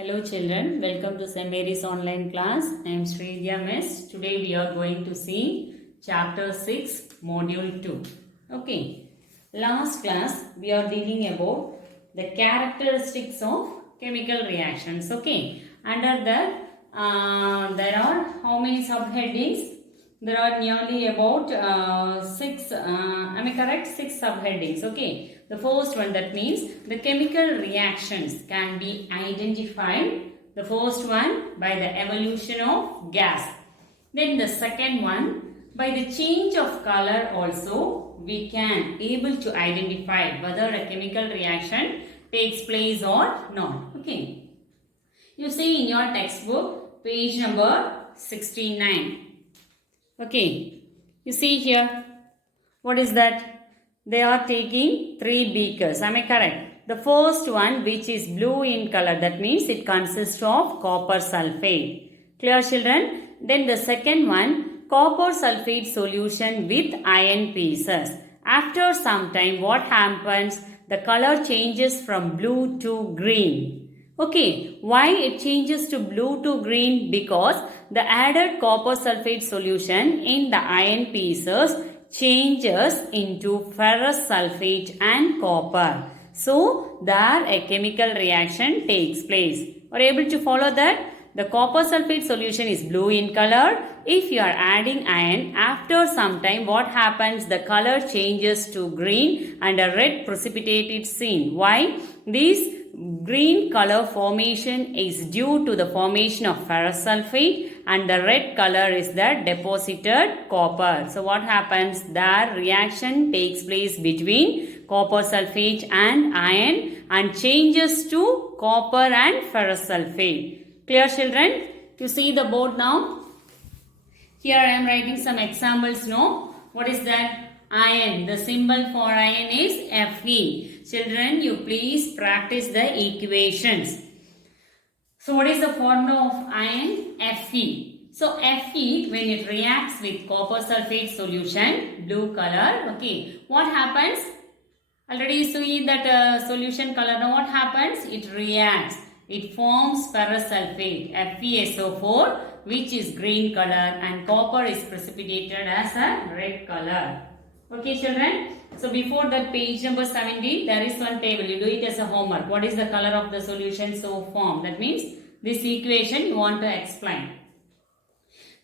Hello children, welcome to St. Mary's online class. I am Sridhya Miss. Today we are going to see chapter 6, module 2. Okay, last class we are dealing about the characteristics of chemical reactions. Okay, under that there are how many subheadings? There are nearly about 6, am I correct? 6 subheadings. Okay. The first one, that means the chemical reactions can be identified. The first one by the evolution of gas. Then the second one, by the change of color also we can able to identify whether a chemical reaction takes place or not. Okay. You see in your textbook page number 69. Okay, you see here, what is that? They are taking 3 beakers, am I correct? The first one, which is blue in color, that means it consists of copper sulfate. Clear children? Then the second one, copper sulfate solution with iron pieces. After some time, what happens? The color changes from blue to green. Okay, why it changes to blue to green? Because the added copper sulfate solution in the iron pieces changes into ferrous sulfate and copper. So, there a chemical reaction takes place. Are you able to follow that? The copper sulfate solution is blue in color. If you are adding iron, after some time what happens? The color changes to green and a red precipitate is seen. Why? This green color formation is due to the formation of ferrous sulfate and the red color is the deposited copper. So what happens? The reaction takes place between copper sulfate and iron and changes to copper and ferrous sulfate. Clear children? You see the board now? Here I am writing some examples. No? What is that? Iron. The symbol for iron is Fe. Children, you please practice the equations. So what is the formula of iron? Fe. So Fe, when it reacts with copper sulfate solution, blue color, okay, what happens? Already you see that solution color. Now what happens? It reacts. It forms ferrous sulfate, FeSO4, which is green color, and copper is precipitated as a red color. Okay children, so before that page number 70, there is one table. You do it as a homework. What is the color of the solution so formed? That means this equation you want to explain.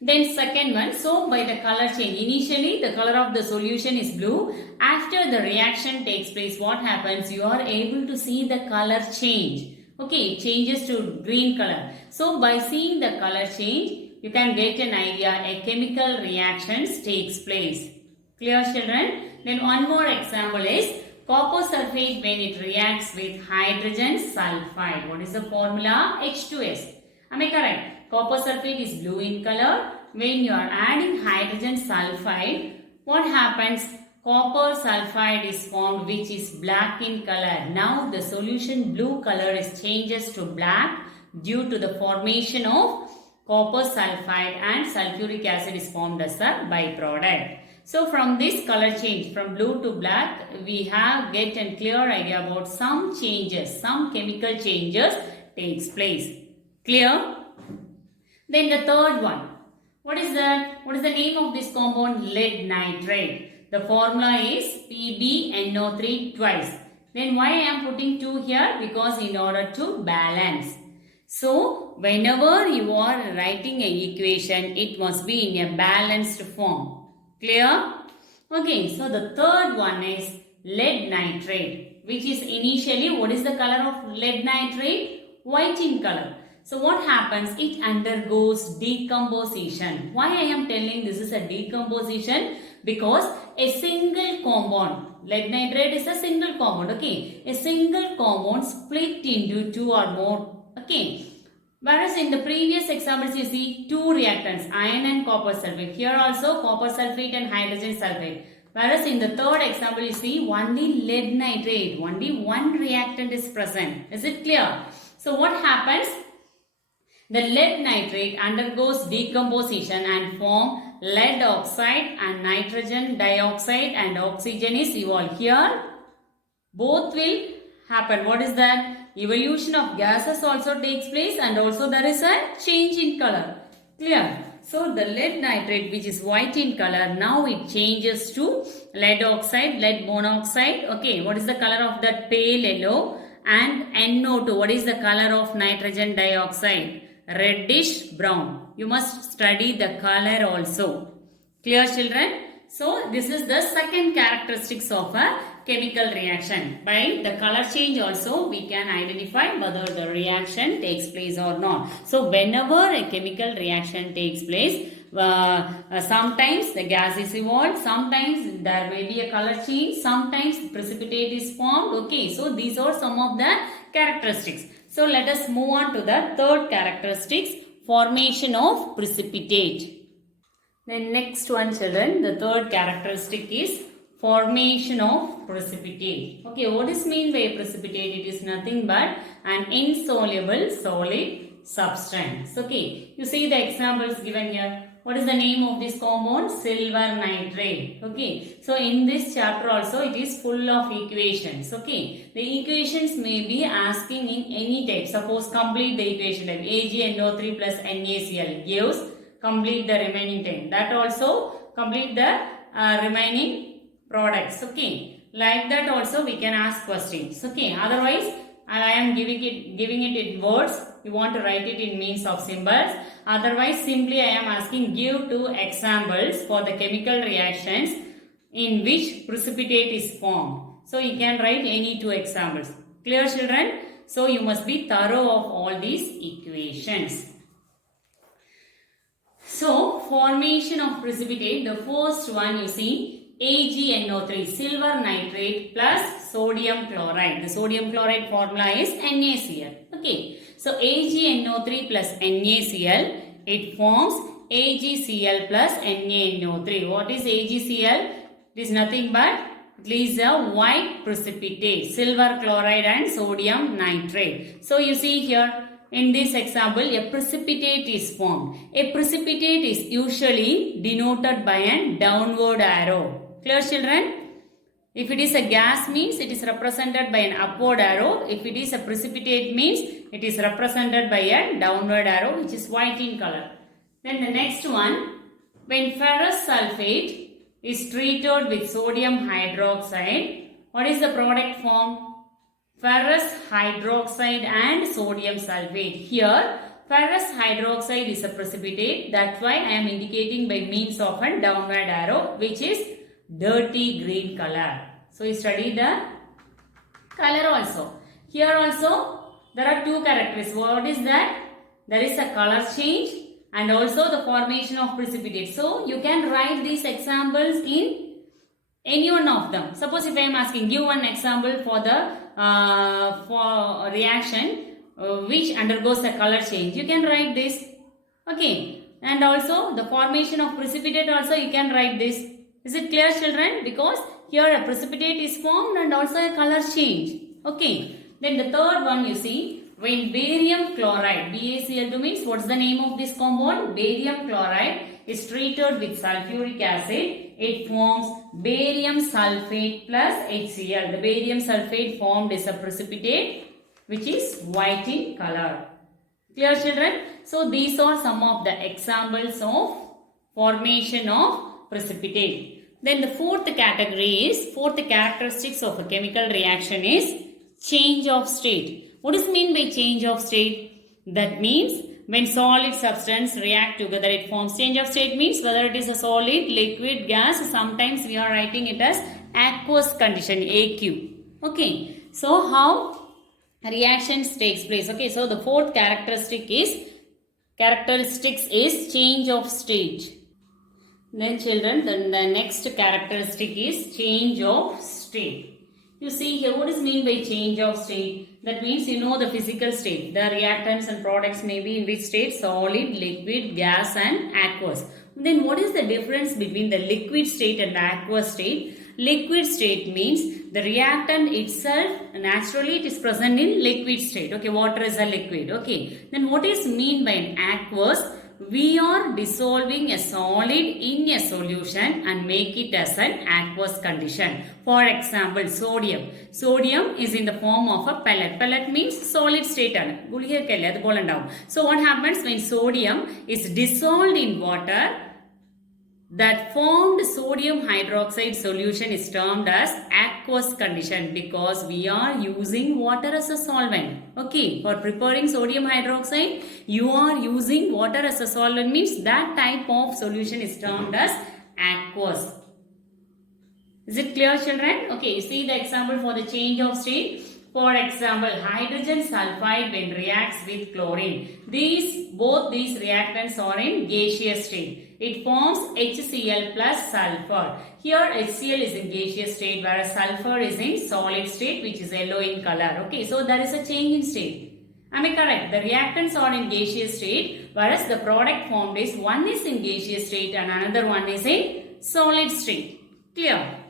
Then second one, so by the color change, initially the color of the solution is blue. After the reaction takes place, what happens? You are able to see the color change. Okay, it changes to green color. So by seeing the color change, you can get an idea a chemical reaction takes place. Clear children? Then one more example is copper sulfate when it reacts with hydrogen sulfide. What is the formula? H2S. Am I correct? Copper sulfate is blue in color. When you are adding hydrogen sulfide, what happens? Copper sulfide is formed which is black in color. Now the solution blue color is changes to black due to the formation of copper sulfide and sulfuric acid is formed as a byproduct. So from this color change from blue to black, we have get a clear idea about some changes, some chemical changes takes place. Clear? Then the third one. What is that? What is the name of this compound? Lead nitrate. The formula is PbNO3 twice. Then why I am putting 2 here? Because in order to balance. So whenever you are writing an equation, it must be in a balanced form. Clear? Okay, so the third one is lead nitrate, which is initially, what is the color of lead nitrate? White in color. So what happens? It undergoes decomposition. Why I am telling this is a decomposition? Because a single compound, lead nitrate is a single compound, okay? A single compound split into 2 or more, okay? Whereas in the previous examples you see 2 reactants, iron and copper sulfate. Here also copper sulfate and hydrogen sulfate. Whereas in the third example you see only lead nitrate, only one reactant is present. Is it clear? So what happens? The lead nitrate undergoes decomposition and form lead oxide and nitrogen dioxide and oxygen is evolved. Here both will happen. What is that? evolution of gases also takes place and also there is a change in color. Clear? So the lead nitrate, which is white in color, now it changes to lead oxide, lead monoxide. Okay, what is the color of that? Pale yellow. And NO2, what is the color of nitrogen dioxide? Reddish brown. You must study the color also. Clear, children? So this is the second characteristics of a chemical reaction. By the color change also we can identify whether the reaction takes place or not. So whenever a chemical reaction takes place, sometimes the gas is evolved, sometimes there may be a color change, sometimes precipitate is formed. Okay, so these are some of the characteristics. So let us move on to the third characteristics, formation of precipitate. The next one, children, the third characteristic is formation of precipitate. Okay, what is mean by precipitate? It is nothing but an insoluble solid substance. Okay, you see the examples given here. What is the name of this compound? Silver nitrate. Okay, so in this chapter also it is full of equations. Okay, the equations may be asking in any type. Suppose complete the equation type. AgNO3 plus NaCl gives, complete the remaining 10. That also complete the remaining products. Okay, like that also we can ask questions. Okay, otherwise I am giving it in words. You want to write it in means of symbols. Otherwise simply I am asking give 2 examples for the chemical reactions in which precipitate is formed. So you can write any 2 examples. Clear, children? So you must be thorough of all these equations. So formation of precipitate, the first one you see AgNO3, silver nitrate plus sodium chloride. The sodium chloride formula is NaCl. Okay, so AgNO3 plus NaCl, it forms AgCl plus NaNO3. What is AgCl? It is nothing but it is a white precipitate, silver chloride and sodium nitrate. So you see here, in this example, a precipitate is formed. A precipitate is usually denoted by a downward arrow. Clear, children? If it is a gas means it is represented by an upward arrow. If it is a precipitate means it is represented by a downward arrow which is white in color. Then the next one, when ferrous sulfate is treated with sodium hydroxide, what is the product formed? Ferrous hydroxide and sodium sulfate. Here, ferrous hydroxide is a precipitate. That's why I am indicating by means of a downward arrow which is dirty green color. So, you study the color also. Here also, there are 2 characteristics. What is that? There is a color change and also the formation of precipitate. So, you can write these examples in any one of them. Suppose if I am asking, give one example for the for reaction which undergoes a color change. You can write this. Okay. And also the formation of precipitate also you can write this. Is it clear, children? Because here a precipitate is formed and also a color change. Okay. Then the third one you see, when barium chloride, BaCl2 means what's the name of this compound? Barium chloride is treated with sulfuric acid. It forms barium sulfate plus HCl. The barium sulfate formed is a precipitate which is white in color. Clear, children? So these are some of the examples of formation of precipitate. Then the fourth characteristics of a chemical reaction is change of state. What is mean by change of state? That means when solid substance react together, it forms. Change of state means whether it is a solid, liquid, gas. Sometimes we are writing it as aqueous condition, AQ. Okay. So how reactions takes place? Okay. So the fourth characteristics is change of state. Then children, then the next characteristic is change of state. You see here, what is mean by change of state? That means you know the physical state. The reactants and products may be in which state? Solid, liquid, gas and aqueous. Then what is the difference between the liquid state and the aqueous state? Liquid state means the reactant itself, naturally it is present in liquid state. Okay, water is a liquid. Okay. Then what is mean by an aqueous? we are dissolving a solid in a solution and make it as an aqueous condition. For example, sodium. Sodium is in the form of a pellet. Pellet means solid state. So what happens when sodium is dissolved in water? That formed sodium hydroxide solution is termed as aqueous condition because we are using water as a solvent. Okay, for preparing sodium hydroxide, you are using water as a solvent means that type of solution is termed as aqueous. Is it clear, children? Okay, see the example for the change of state. For example, hydrogen sulfide when reacts with chlorine. Both these reactants are in gaseous state. It forms HCl plus sulfur. Here HCl is in gaseous state whereas sulfur is in solid state which is yellow in color. Okay, so there is a change in state. Am I correct? The reactants are in gaseous state whereas the product formed is one is in gaseous state and another one is in solid state. Clear?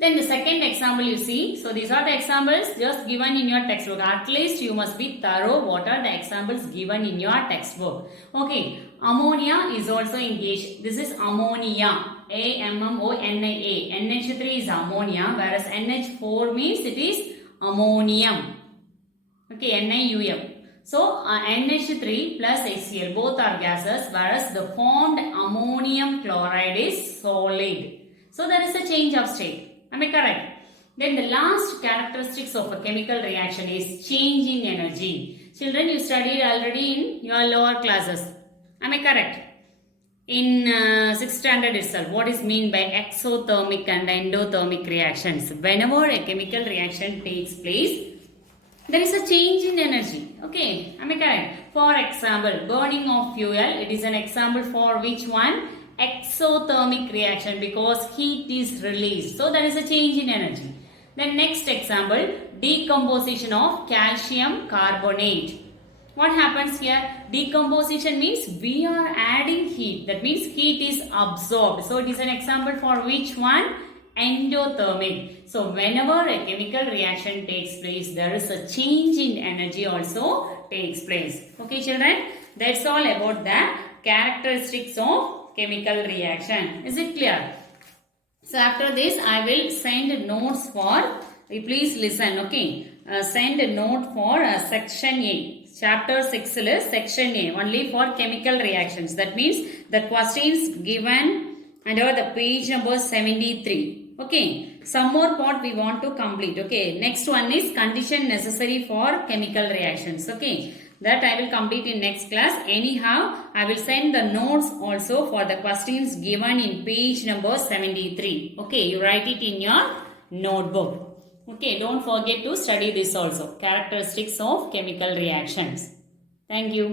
Then the second example you see. So these are the examples just given in your textbook. At least you must be thorough what are the examples given in your textbook. Okay. Ammonia is also in gas. This is ammonia. AMMONIA. NH3 is ammonia whereas NH4 means it is ammonium. Okay. NiUm. So NH3 plus HCl both are gases whereas the formed ammonium chloride is solid. So there is a change of state. Am I correct? Then the last characteristics of a chemical reaction is change in energy. Children, you studied already in your lower classes. Am I correct? In 6th standard itself, what is mean by exothermic and endothermic reactions? Whenever a chemical reaction takes place, there is a change in energy. Okay, am I correct? For example, burning of fuel, it is an example for which one? Exothermic reaction because heat is released. So there is a change in energy. Then next example, decomposition of calcium carbonate. What happens here? Decomposition means we are adding heat. That means heat is absorbed. So it is an example for which one? Endothermic. So whenever a chemical reaction takes place, there is a change in energy also takes place. Okay, children? That's all about the characteristics of chemical reaction. Is it clear? So after this I will send notes for, please listen, okay. Send a note for section A. Chapter 6 is section A only for chemical reactions. That means the questions given under the page number 73. Okay. Some more part we want to complete. Okay. Next one is condition necessary for chemical reactions. Okay. That I will complete in next class. Anyhow, I will send the notes also for the questions given in page number 73. Okay, you write it in your notebook. Okay, don't forget to study this also. Characteristics of chemical reactions. Thank you.